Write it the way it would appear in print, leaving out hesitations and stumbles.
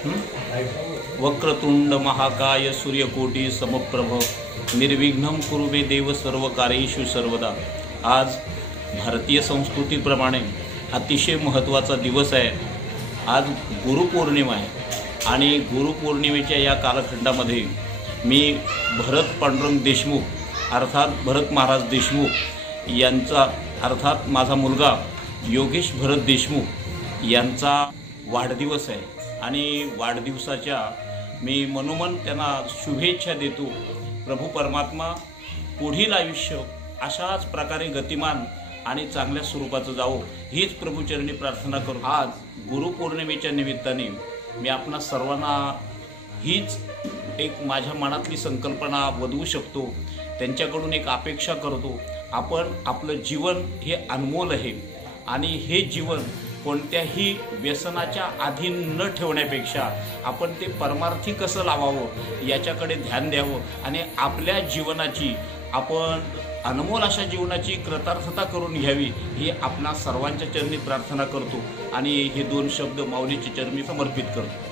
वक्रतुंड महाकाय सूर्यकोटी समप्रभ निर्विघ्नं कुरु मे देव सर्व कार्येषु सर्वदा। आज भारतीय संस्कृतीप्रमाणे अतिशय महत्त्वाचा दिवस आहे। आज गुरुपौर्णिमा आहे आणि गुरुपौर्णिमेच्या या कालखंडामध्ये मी भरत पांडुरंग देशमुख अर्थात भरत महाराज देशमुख यांचा अर्थात माझा मुलगा योगेश भरत देशमुख यांचा वाढदिवस आहे आणि वाढदिवसाच्या मी मनोमन त्यांना शुभेच्छा देतो। प्रभू परमात्मा पुढील आयुष्य अशाच प्रकारे गतिमान आणि चांगल्या स्वरूपाचं जावो हीच प्रभूचरणी प्रार्थना करू। आज गुरुपौर्णिमेच्या निमित्ताने मी आपणा सर्वांना हीच एक माझ्या मनातली संकल्पना वधवू शकतो, त्यांच्याकडून एक अपेक्षा करतो। आपण आपलं जीवन हे अनमोल आहे आणि हे जीवन कोणत्याही व्यसनाच्या अधीन न ठेवण्यापेक्षा आपण ते परमार्थी कसं लावावं याच्याकडे ध्यान द्यावं आणि आपल्या जीवनाची आपण अनमोल अशा जीवनाची कृतार्थता करून घ्यावी ही आपणा सर्वांच्या चरणी प्रार्थना करतो आणि हे दोन शब्द माऊलीच्या चरणी समर्पित करतो।